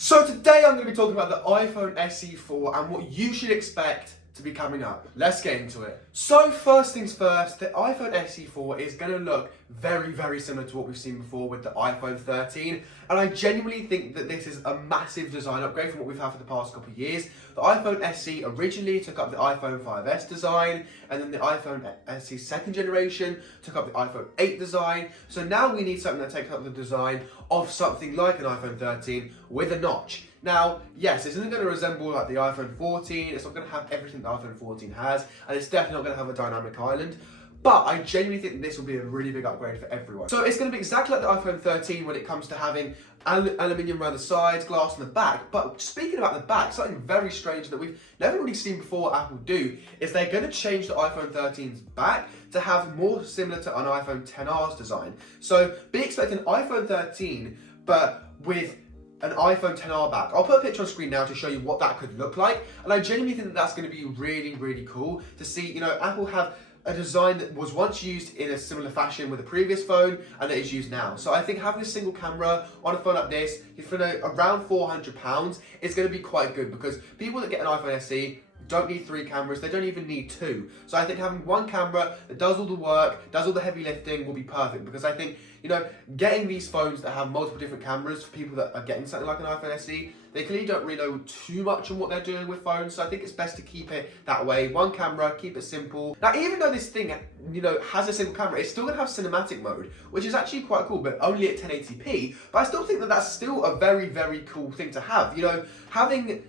So today I'm going to be talking about the iPhone SE 4 and what you should expect to be coming up. Let's get into it. So first things first, the iPhone SE 4 is going to look very similar to what we've seen before with the iPhone 13, and I genuinely think that this is a massive design upgrade from what we've had for the past couple of years. The iPhone SE originally took up the iPhone 5S design, and then the iPhone SE second generation took up the iPhone 8 design. So now we need something that takes up the design of something like an iPhone 13 with a notch. Now, yes, this isn't going to resemble like the iPhone 14, it's not going to have everything the iPhone 14 has, and it's definitely not going to have a dynamic island, but I genuinely think this will be a really big upgrade for everyone. So it's going to be exactly like the iPhone 13 when it comes to having aluminium around the sides, glass on the back. But speaking about the back, something very strange that we've never really seen before Apple do is they're going to change the iPhone 13's back to have more similar to an iPhone XR's design. So be expecting iPhone 13, but with an iPhone XR back. I'll put a picture on screen now to show you what that could look like, and I genuinely think that that's going to be really cool to see. You know, Apple have a design that was once used in a similar fashion with a previous phone and that is used now. So I think having a single camera on a phone like this, for around £400, is going to be quite good, because people that get an iPhone SE don't need 3 cameras, they don't even need 2. So I think having one camera that does all the work, does all the heavy lifting will be perfect, because I think, you know, getting these phones that have multiple different cameras for people that are getting something like an iPhone SE, they clearly don't really know too much on what they're doing with phones, so I think it's best to keep it that way. One camera, keep it simple. Now, even though this thing, you know, has a single camera, it's still going to have cinematic mode, which is actually quite cool, but only at 1080p. But I still think that that's still a very cool thing to have. You know, having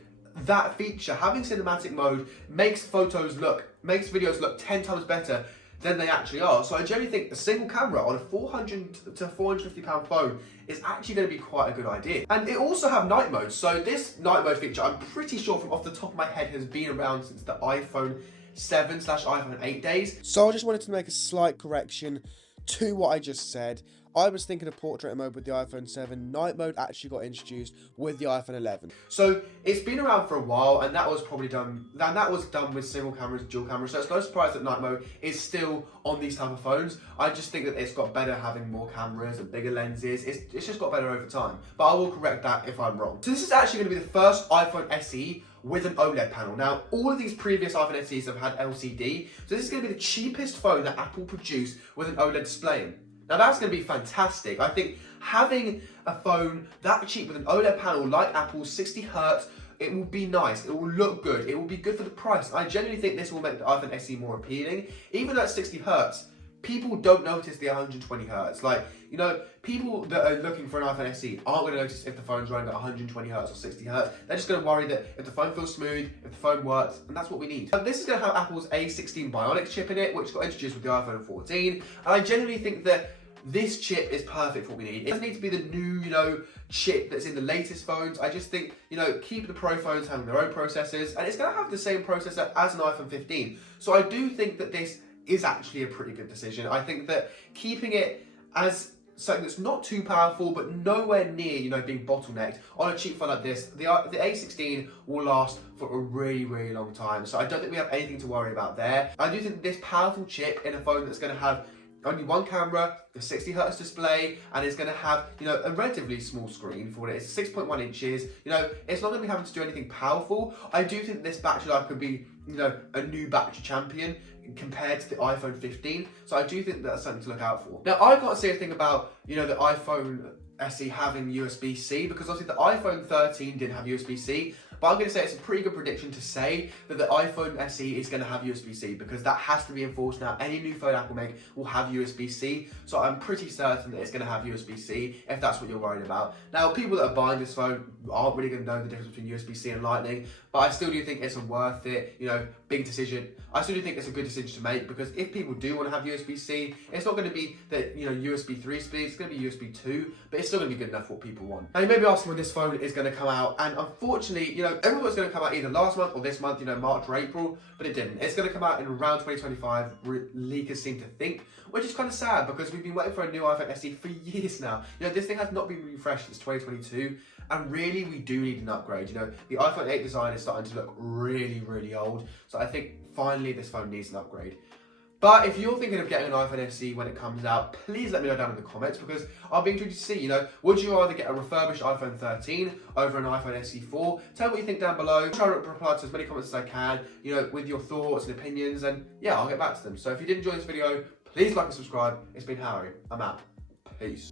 that feature, having cinematic mode, makes videos look 10 times better than they actually are. So I generally think a single camera on a £400 to £450 phone is actually going to be quite a good idea. And it also have night mode. So this night mode feature, I'm pretty sure from off the top of my head, has been around since the iPhone 7/iPhone 8 days. So I just wanted to make a slight correction to what I just said. I was thinking of portrait mode with the iPhone 7. Night mode actually got introduced with the iPhone 11. So it's been around for a while, and that was probably done. That was done with single cameras, dual cameras. So it's no surprise that night mode is still on these type of phones. I just think that it's got better having more cameras and bigger lenses. It's just got better over time. But I will correct that if I'm wrong. So this is actually going to be the first iPhone SE with an OLED panel. Now, all of these previous iPhone SEs have had LCD, so this is going to be the cheapest phone that Apple produced with an OLED display in. Now that's going to be fantastic. I think having a phone that cheap with an OLED panel like Apple's 60Hz, it will be nice, it will look good, it will be good for the price. I genuinely think this will make the iPhone SE more appealing. Even though it's 60Hz, people don't notice the 120Hz. Like, you know, people that are looking for an iPhone SE aren't going to notice if the phone's running at 120Hz or 60Hz. They're just going to worry that if the phone feels smooth, if the phone works, and that's what we need. Now, this is going to have Apple's A16 Bionic chip in it, which got introduced with the iPhone 14, and I genuinely think that this chip is perfect for what we need. It doesn't need to be the new, you know, chip that's in the latest phones. I just think, you know, keep the Pro phones having their own processors, and it's going to have the same processor as an iPhone 15. So I do think that this is actually a pretty good decision. I think that keeping it as something that's not too powerful, but nowhere near, you know, being bottlenecked on a cheap phone like this, the A16 will last for a really long time. So I don't think we have anything to worry about there. I do think this powerful chip in a phone that's going to have only one camera, the 60Hz display, and it's going to have, you know, a relatively small screen for what it is, 6.1 inches. You know, it's not going to be having to do anything powerful. I do think this battery life could be, you know, a new battery champion compared to the iPhone 15. So I do think that's something to look out for. Now, I can't say a thing about, you know, the iPhone SE having USB-C, because obviously the iPhone 13 didn't have USB-C, but I'm going to say it's a pretty good prediction to say that the iPhone SE is going to have USB-C, because that has to be enforced now. Any new phone Apple make will have USB-C, so I'm pretty certain that it's going to have USB-C, if that's what you're worried about. Now, people that are buying this phone aren't really going to know the difference between USB-C and Lightning, but I still do think it's a worth it, you know, big decision. I still do think it's a good decision to make, because if people do want to have USB-C, it's not going to be the, you know, USB 3 speed, it's going to be USB 2, but it's still going to be good enough for what people want. Now, you may be asking when this phone is going to come out, and unfortunately, you know, everyone was going to come out either last month or this month, you know, March or April, but it didn't. It's going to come out in around 2025, leakers seem to think, which is kind of sad, because we've been waiting for a new iPhone SE for years now. You know, this thing has not been refreshed since 2022, and really we do need an upgrade. You know, the iPhone 8 design is starting to look really old, so I think finally this phone needs an upgrade. But if you're thinking of getting an iPhone SE when it comes out, please let me know down in the comments, because I'll be intrigued to see, would you rather get a refurbished iPhone 13 over an iPhone SE 4? Tell me what you think down below. Try to reply to as many comments as I can, with your thoughts and opinions, and yeah, I'll get back to them. So if you did enjoy this video, please like and subscribe. It's been Harry. I'm out. Peace.